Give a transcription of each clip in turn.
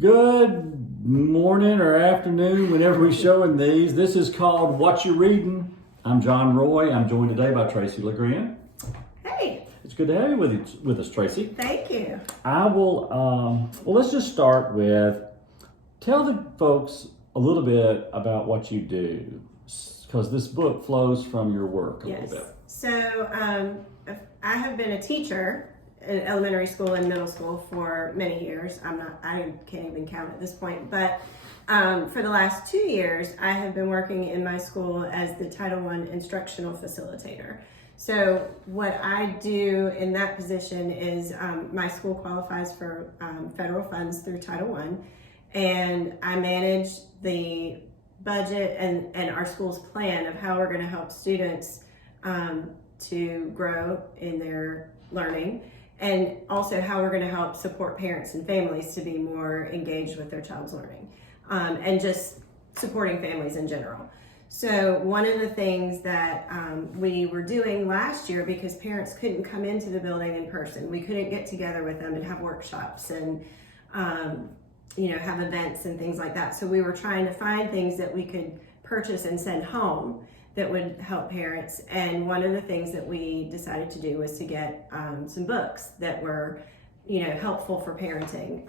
Good morning or afternoon, whenever we're showing these. This is called Whatcha Reading. I'm John Roy. I'm joined today by Tracy LeGrand. Hey. It's good to have you with us, Tracy. Thank you. I will, let's just start with, tell the folks a little bit about what you do, because this book flows from your work a little bit. So I have been a teacher in elementary school and middle school for many years. I can't even count at this point, but for the last 2 years, I have been working in my school as the Title I instructional facilitator. So what I do in that position is my school qualifies for federal funds through Title I, and I manage the budget and our school's plan of how we're going to help students to grow in their learning, and also how we're going to help support parents and families to be more engaged with their child's learning, and just supporting families in general. So one of the things that we were doing last year, because parents couldn't come into the building in person, we couldn't get together with them and have workshops and have events and things like that. So we were trying to find things that we could purchase and send home that would help parents. And one of the things that we decided to do was to get some books that were, helpful for parenting.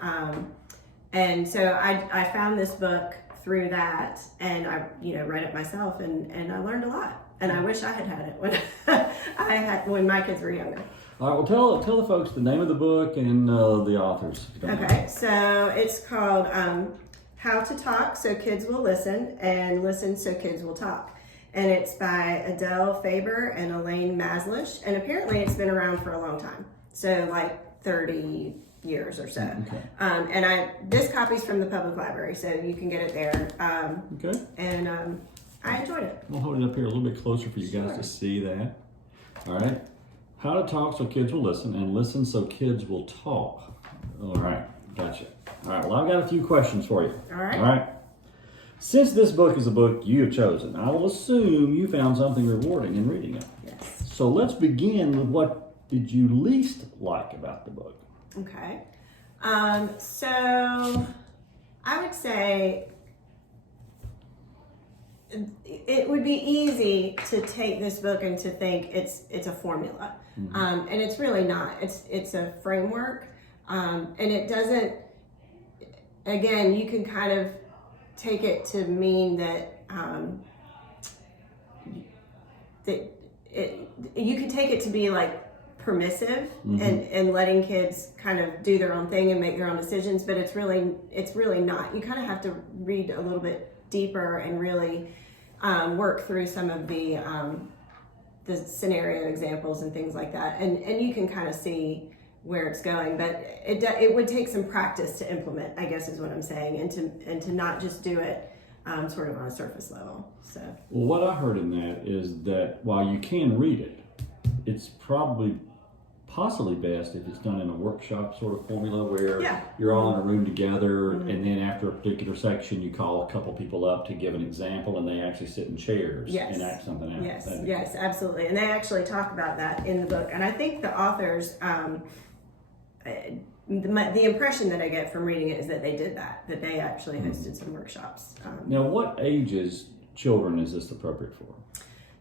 And so I found this book through that, and I, read it myself, and I learned a lot. And I wish I had it when my kids were younger. All right, well, tell the folks the name of the book and the authors. Okay, so it's called How to Talk So Kids Will Listen, and Listen So Kids Will Talk. And it's by Adele Faber and Elaine Maslish, and apparently it's been around for a long time, so like 30 years or so. Okay. And this copy's from the public library, so you can get it there. Okay. And I enjoyed it. We'll hold it up here a little bit closer for you guys to see that. All right. How to talk so kids will listen, and listen so kids will talk. All right. Gotcha. All right. Well, I've got a few questions for you. All right. All right. Since this book is a book you have chosen, I will assume you found something rewarding in reading it. Yes. So let's begin with what did you least like about the book? Okay. So I would say it would be easy to take this book and to think it's a formula. Mm-hmm. And it's really not. It's a framework. And it doesn't, again, you can kind of take it to mean that you can take it to be like permissive, mm-hmm. and letting kids kind of do their own thing and make their own decisions, but it's really not. You kind of have to read a little bit deeper and really work through some of the scenario examples and things like that, and you can kind of see where it's going, but it would take some practice to implement, I guess is what I'm saying, and to not just do it sort of on a surface level. So, well, what I heard in that is that while you can read it, it's possibly best if it's done in a workshop sort of formula where you're all in a room together, mm-hmm. and then after a particular section you call a couple people up to give an example, and they actually sit in chairs and act something out. Yes, absolutely. And they actually talk about that in the book. And I think the authors, the impression that I get from reading it is that they did that they actually hosted some workshops. Now, what ages children is this appropriate for?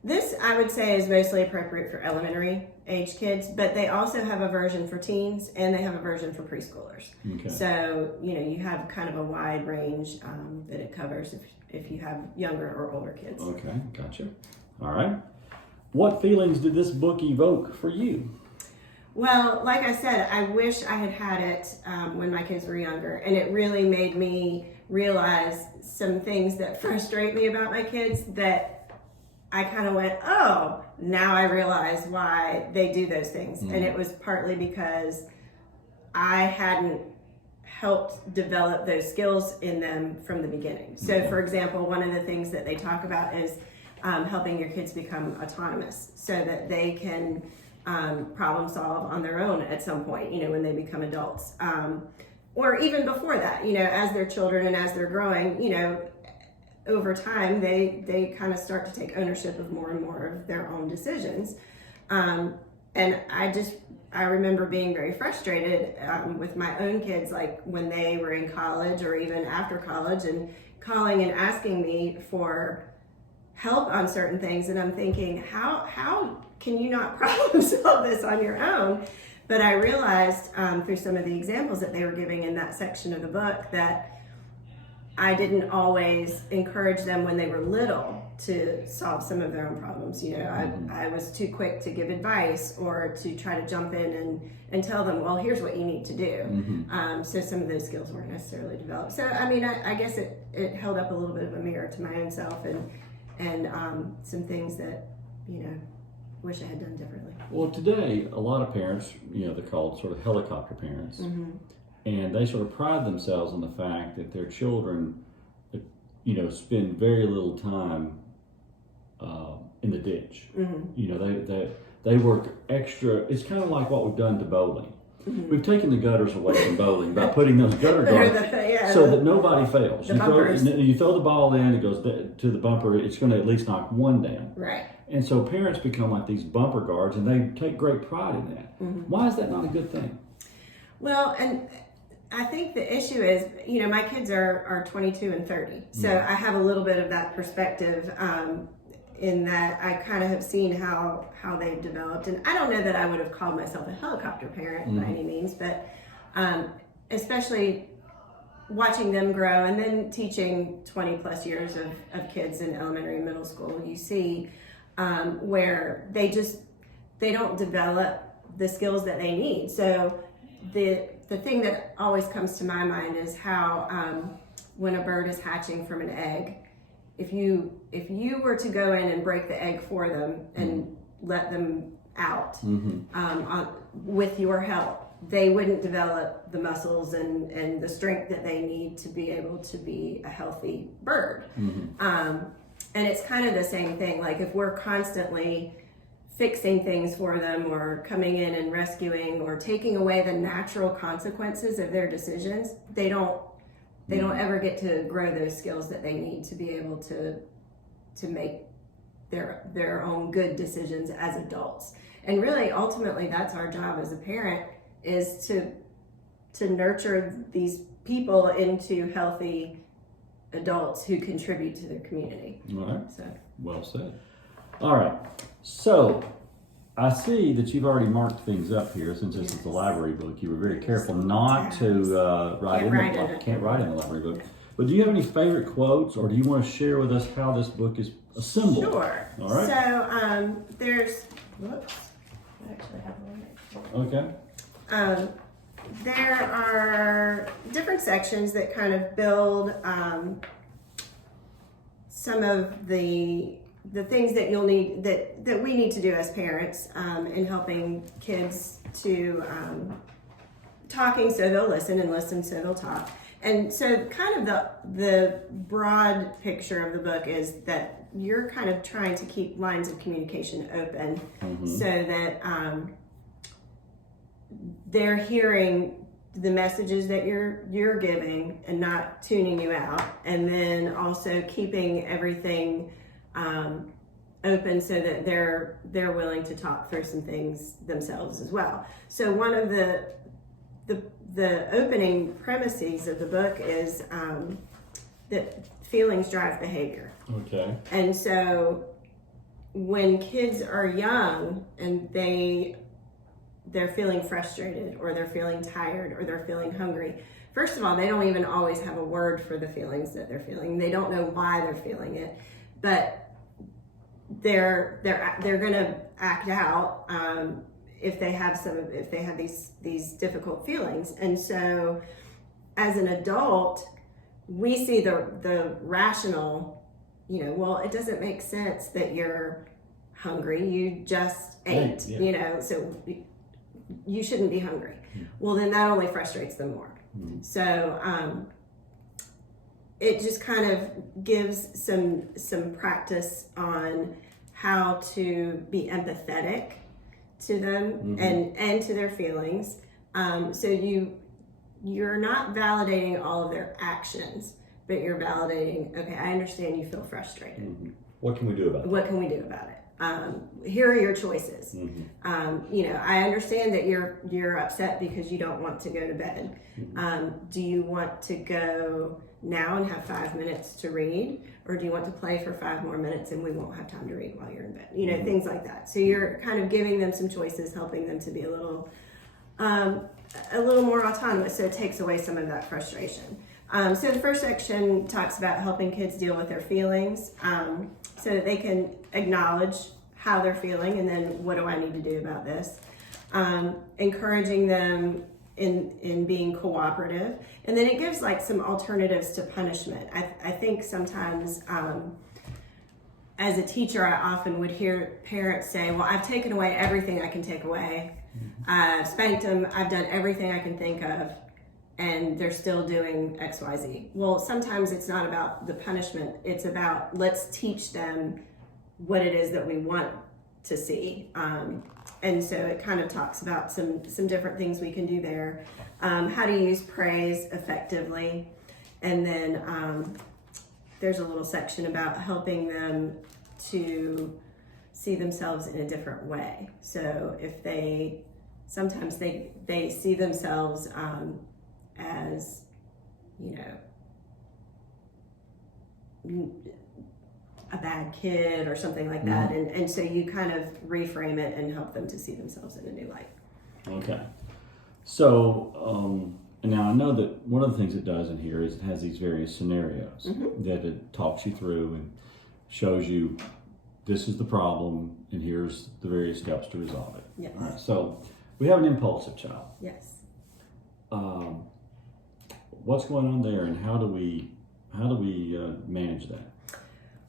This, I would say, is mostly appropriate for elementary age kids, but they also have a version for teens, and they have a version for preschoolers. Okay. So, you have kind of a wide range that it covers if you have younger or older kids. Okay, gotcha. All right. What feelings did this book evoke for you? Well, like I said, I wish I had it when my kids were younger, and it really made me realize some things that frustrate me about my kids that I kind of went, oh, now I realize why they do those things. Mm-hmm. And it was partly because I hadn't helped develop those skills in them from the beginning. So, mm-hmm. for example, one of the things that they talk about is helping your kids become autonomous so that they can problem solve on their own at some point, when they become adults. Or even before that, as they're children and as they're growing, over time, they kind of start to take ownership of more and more of their own decisions. And I remember being very frustrated with my own kids, like when they were in college or even after college, and calling and asking me for help on certain things. And I'm thinking, how can you not problem solve this on your own? But I realized through some of the examples that they were giving in that section of the book that I didn't always encourage them when they were little to solve some of their own problems. You know, I was too quick to give advice or to try to jump in and tell them, well, here's what you need to do. So some of those skills weren't necessarily developed. So, I mean, I guess it held up a little bit of a mirror to my own self and some things that, you know, wish I had done differently. Well, today, a lot of parents, you know, they're called sort of helicopter parents, and they sort of pride themselves on the fact that their children, you know, spend very little time in the ditch. You know, they work extra. It's kind of like what we've done to bowling. We've taken the gutters away from bowling by putting those gutter guards so that nobody fails. You throw the ball in, it goes to the bumper, it's going to at least knock one down. Right. And so parents become like these bumper guards, and they take great pride in that. Why is that not a good thing? Well, and I think the issue is, you know, my kids are 22 and 30. So I have a little bit of that perspective in that I kind of have seen how they've developed. And I don't know that I would have called myself a helicopter parent by any means, but especially watching them grow and then teaching 20 plus years of kids in elementary and middle school, you see where they don't develop the skills that they need. So the thing that always comes to my mind is how when a bird is hatching from an egg, if you were to go in and break the egg for them and let them out with your help, they wouldn't develop the muscles and the strength that they need to be able to be a healthy bird. And it's kind of the same thing. Like if we're constantly fixing things for them or coming in and rescuing or taking away the natural consequences of their decisions, they don't ever get to grow those skills that they need to be able to make their own good decisions as adults. And really, ultimately, that's our job as a parent, is to nurture these people into healthy adults who contribute to their community. All right. So. Well said. All right. So I see that you've already marked things up here. Since this is the library book, you were very careful not to write in the library book. But do you have any favorite quotes, or do you want to share with us how this book is assembled? Sure. All right. So there's. Whoops. I actually have one right. Okay. There are different sections that kind of build some of the things that you'll need, that we need to do as parents in helping kids to talking so they'll listen and listen so they'll talk. And so kind of the broad picture of the book is that you're kind of trying to keep lines of communication open so that they're hearing the messages that you're giving and not tuning you out, and then also keeping everything open so that they're willing to talk through some things themselves as well. So one of the opening premises of the book is that feelings drive behavior. Okay. And so when kids are young and they're feeling frustrated, or they're feeling tired, or they're feeling hungry, first of all, they don't even always have a word for the feelings that they're feeling. They don't know why they're feeling it, but they're going to act out if they have these difficult feelings. And so as an adult, we see the rational, well, it doesn't make sense that you're hungry, you just ate, so you shouldn't be hungry. Well, then that only frustrates them more. So it just kind of gives some practice on how to be empathetic to them and to their feelings. So you're not validating all of their actions, but you're validating, okay, I understand you feel frustrated. What can we do about it? What can we do about it? Here are your choices. I understand that you're upset because you don't want to go to bed. Do you want to go now and have 5 minutes to read, or do you want to play for 5 more minutes and we won't have time to read while you're in bed? Things like that. So you're kind of giving them some choices, helping them to be a little more autonomous, so it takes away some of that frustration. So the first section talks about helping kids deal with their feelings, so that they can acknowledge how they're feeling and then what do I need to do about this. Encouraging them in being cooperative, and then it gives like some alternatives to punishment. I think sometimes as a teacher, I often would hear parents say, well, I've taken away everything I can take away. I've spanked them, I've done everything I can think of, and they're still doing XYZ. Well, sometimes it's not about the punishment, it's about let's teach them what it is that we want to see. And so it kind of talks about some different things we can do there. How to use praise effectively. And then there's a little section about helping them to see themselves in a different way. So if sometimes they see themselves as, a bad kid or something like that. And so you kind of reframe it and help them to see themselves in a new light. Okay. So, and now I know that one of the things it does in here is it has these various scenarios that it talks you through and shows you this is the problem and here's the various steps to resolve it. Yes. All right. So we have an impulsive child. Yes. What's going on there, and how do we manage that?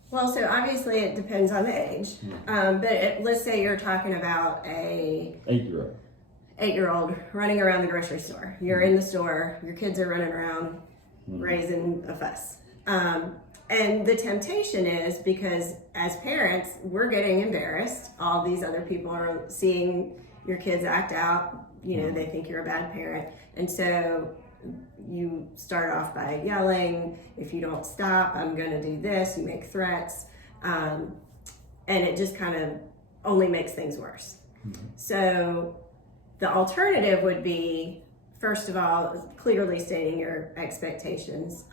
Well, so obviously it depends on the age, but let's say you're talking about a 8-year-old running around the grocery store. You're in the store, your kids are running around raising a fuss. And the temptation is, because as parents, we're getting embarrassed. All these other people are seeing your kids act out, they think you're a bad parent. And so you start off by yelling, if you don't stop, I'm going to do this. You make threats. And it just kind of only makes things worse. So the alternative would be, first of all, clearly stating your expectations.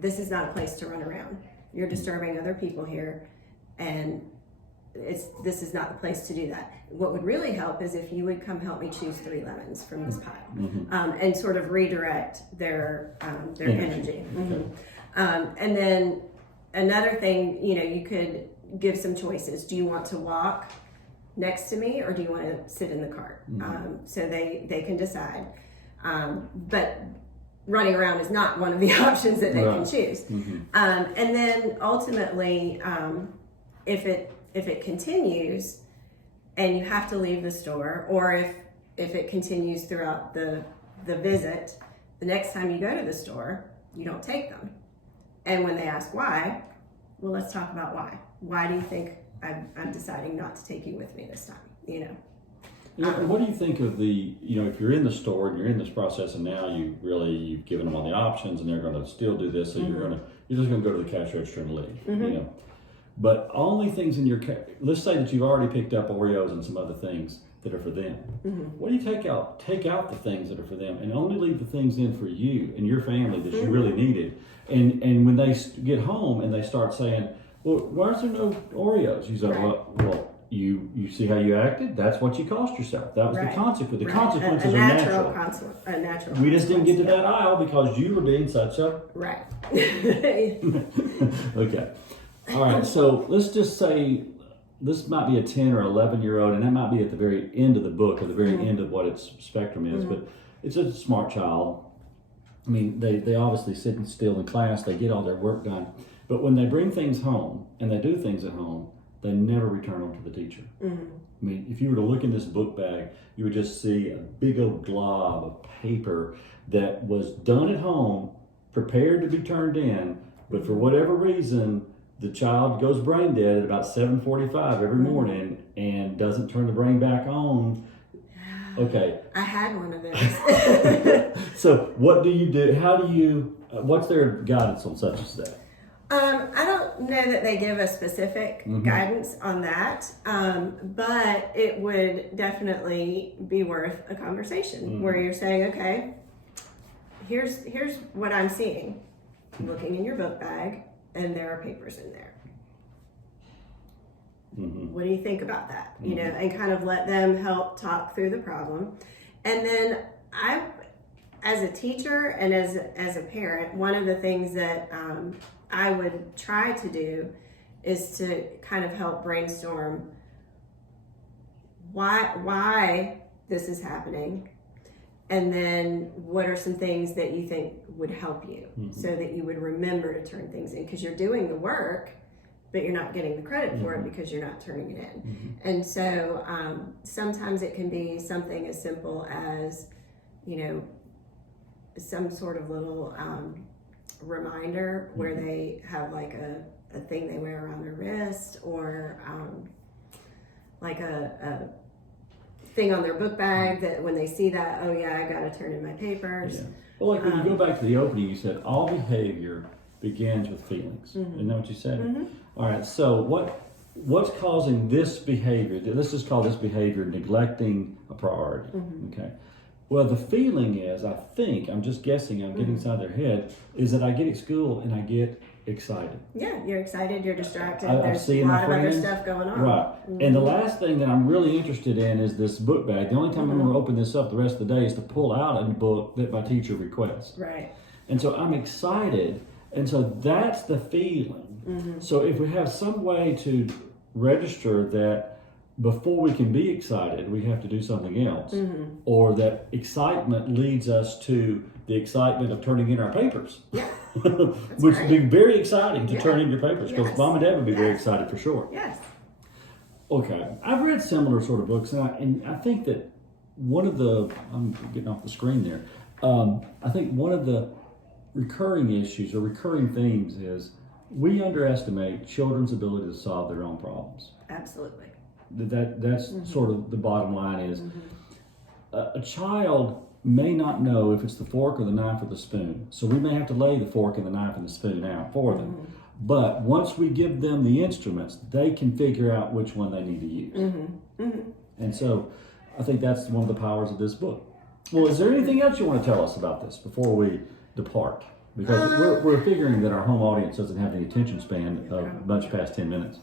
This is not a place to run around. You're disturbing other people here, and this is not the place to do that. What would really help is if you would come help me choose 3 lemons from this pile, and sort of redirect their energy. Okay. And then another thing, you could give some choices. Do you want to walk next to me, or do you want to sit in the cart? So they can decide. But running around is not one of the options that they can choose. And then ultimately, if it continues and you have to leave the store, or if it continues throughout the visit, the next time you go to the store, you don't take them. And when they ask why, well, let's talk about why. Why do you think I'm deciding not to take you with me this time? What do you think of if you're in the store and you're in this process, and now you've given them all the options and they're going to still do this, so you're just going to go to the cash register and leave, But only things in your let's say that you've already picked up Oreos and some other things that are for them. What do you take out? Take out the things that are for them and only leave the things in for you and your family that you really needed. And when they get home and they start saying, well, why is there no Oreos? You say, well, you see how you acted? That's what you cost yourself. That was the consequence. The consequences are natural. We just didn't get to that aisle because you were being such a... Right. Okay. All right, so let's just say this might be a 10 or 11-year-old, and that might be at the very end of the book, or the very end of what its spectrum is, but it's a smart child. I mean, they obviously sit still in class, they get all their work done, but when they bring things home, and they do things at home, they never return them to the teacher. I mean, if you were to look in this book bag, you would just see a big old glob of paper that was done at home, prepared to be turned in, but for whatever reason, the child goes brain dead at about 7:45 every morning and doesn't turn the brain back on. Okay. I had one of those. So what do you do? How do you, what's their guidance on such as that? I don't don't know that they give a specific guidance on that, but it would definitely be worth a conversation where you're saying, okay, here's what I'm seeing. Looking in your book bag, and there are papers in there. What do you think about that? You know, and kind of let them help talk through the problem. And then as a teacher and as a parent, one of the things that I would try to do is to kind of help brainstorm why this is happening, and then what are some things that you think would help you so that you would remember to turn things in, because you're doing the work, but you're not getting the credit for it because you're not turning it in. And so sometimes it can be something as simple as, you know, some sort of little reminder where they have like a thing they wear around their wrist, or like a thing on their book bag that when they see that, oh yeah, I got to turn in my papers. Yeah. Well, like when you go back to the opening, you said all behavior begins with feelings. Isn't that what you said? All right. So what's causing this behavior? Let's just call this behavior neglecting a priority. Okay. Well, the feeling is, I think, I'm just guessing, I'm getting inside their head, is that I get at school and I get excited. Yeah, you're excited, you're distracted. There's a lot of other stuff going on. Right. And the last thing that I'm really interested in is this book bag. The only time I'm going to open this up the rest of the day is to pull out a book that my teacher requests. Right. And so I'm excited. And so that's the feeling. So if we have some way to register that before we can be excited, we have to do something else, or that excitement leads us to the excitement of turning in our papers, which would be very exciting to turn in your papers, because Mom and Dad would be very excited for sure. Yes. Okay, I've read similar sort of books, and I think that one of the, I'm getting off the screen there, I think one of the recurring issues or recurring themes is we underestimate children's ability to solve their own problems. Absolutely. That's sort of the bottom line is a child may not know if it's the fork or the knife or the spoon. So we may have to lay the fork and the knife and the spoon out for them. But once we give them the instruments, they can figure out which one they need to use. And so I think that's one of the powers of this book. Well, is there anything else you want to tell us about this before we depart? Because we're figuring that our home audience doesn't have the attention span of much past 10 minutes.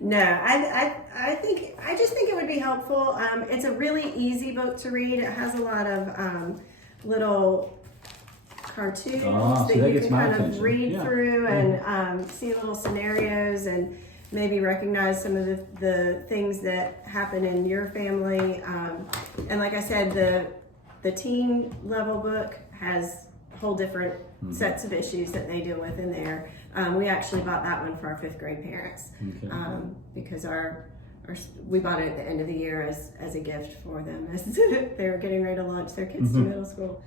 No, I just think it would be helpful. It's a really easy book to read. It has a lot of little cartoons that you can kind of read through and see little scenarios and maybe recognize some of the things that happen in your family. And like I said, the teen level book has whole different sets of issues that they deal with in there. We actually bought that one for our 5th grade parents because we bought it at the end of the year as a gift for them as they were getting ready to launch their kids to middle school.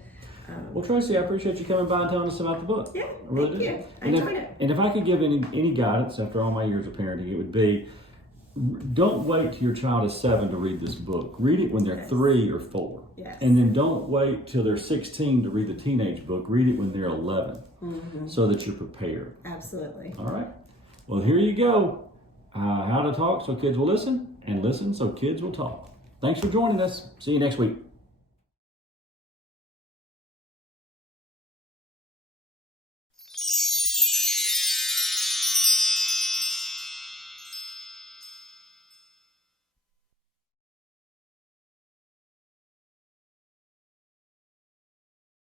Well, Tracy, I appreciate you coming by and telling us about the book. Yeah, really thank you. I enjoyed it. And if I could give any guidance after all my years of parenting, it would be, don't wait till your child is 7 to read this book. Read it when they're 3 or 4. Yes. And then don't wait till they're 16 to read the teenage book. Read it when they're 11 so that you're prepared. Absolutely. All right. Well, here you go. How to talk so kids will listen, and listen so kids will talk. Thanks for joining us. See you next week.